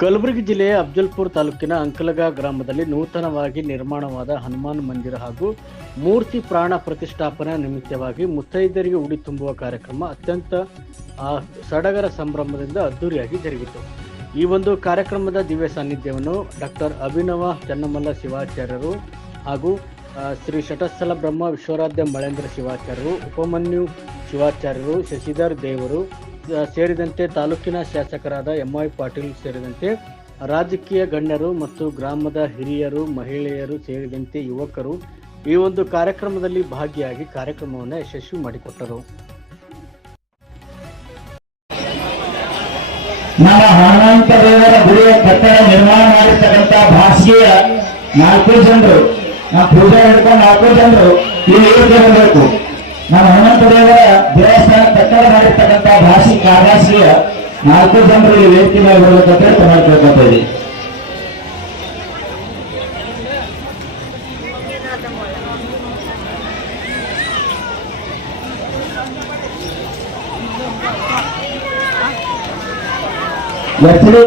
ಕಲಬುರಗಿ ಜಿಲ್ಲೆಯ ಅಫಜಲ್ಪುರ ತಾಲೂಕಿನ ಅಂಕಲಗ ಗ್ರಾಮದಲ್ಲಿ ನೂತನವಾಗಿ ನಿರ್ಮಾಣವಾದ ಹನುಮಾನ್ ಮಂದಿರ ಹಾಗೂ ಮೂರ್ತಿ ಪ್ರಾಣ ಪ್ರತಿಷ್ಠಾಪನಾ ನಿಮಿತ್ತವಾಗಿ ಮುತ್ತೈದರಿಗೆ ಉಡಿ ತುಂಬುವ ಕಾರ್ಯಕ್ರಮ ಅತ್ಯಂತ ಸಡಗರ ಸಂಭ್ರಮದಿಂದ ಅದ್ದೂರಿಯಾಗಿ ಜರುಗಿತು. ಈ ಒಂದು ಕಾರ್ಯಕ್ರಮದ ದಿವ್ಯ ಸಾನ್ನಿಧ್ಯವನ್ನು ಡಾಕ್ಟರ್ ಅಭಿನವ ಚನ್ನಮಲ್ಲ ಶಿವಾಚಾರ್ಯರು ಹಾಗೂ ಶ್ರೀ ಶಟಸ್ಥಲ ಬ್ರಹ್ಮ ವಿಶ್ವರಾಧ್ಯ ಮಳೇಂದ್ರ ಶಿವಾಚಾರ್ಯರು, ಉಪಮನ್ಯು ಶಿವಾಚಾರ್ಯರು, ಶಶಿಧರ್ ದೇವರು ಸೇರಿದಂತೆ ತಾಲೂಕಿನ ಶಾಸಕರಾದ ಎಂವೈ ಪಾಟೀಲ್ ಸೇರಿದಂತೆ ರಾಜಕೀಯ ಗಣ್ಯರು ಮತ್ತು ಗ್ರಾಮದ ಹಿರಿಯರು, ಮಹಿಳೆಯರು ಸೇರಿದಂತೆ ಯುವಕರು ಈ ಒಂದು ಕಾರ್ಯಕ್ರಮದಲ್ಲಿ ಭಾಗಿಯಾಗಿ ಕಾರ್ಯಕ್ರಮವನ್ನು ಯಶಸ್ವಿ ಮಾಡಿಕೊಟ್ಟರು. ನಮ್ಮ ಹನುಮಂತ ದೇವರ ಗುಡಿಯ ಕಟ್ಟಡ ನಿರ್ಮಾಣ ಮಾಡಿರ್ತಕ್ಕಂಥ ಭಾಷೆಯ 4 ಜನರು, ನಾವು ಪೂಜೆ ಹಿಡ್ಕೊಂಡು 4 ಜನರು ಇಲ್ಲಿ ಬರಬೇಕು. ನಮ್ಮ ಹನುಮಂತ ದೇವರ ದೇವಸ್ಥಾನ ಕಟ್ಟಡ ಮಾಡಿರ್ತಕ್ಕಂಥ ಭಾಷೆ ಕಾರ್ಯಾಶ್ರೀಯ 4 ಜನರು ಇಲ್ಲಿ ವೇದಿಕೆ ಮೇಲೆ ಬರಬೇಕಂತ ತಗೊಳ್ತಾ ಇದ್ದೀವಿ.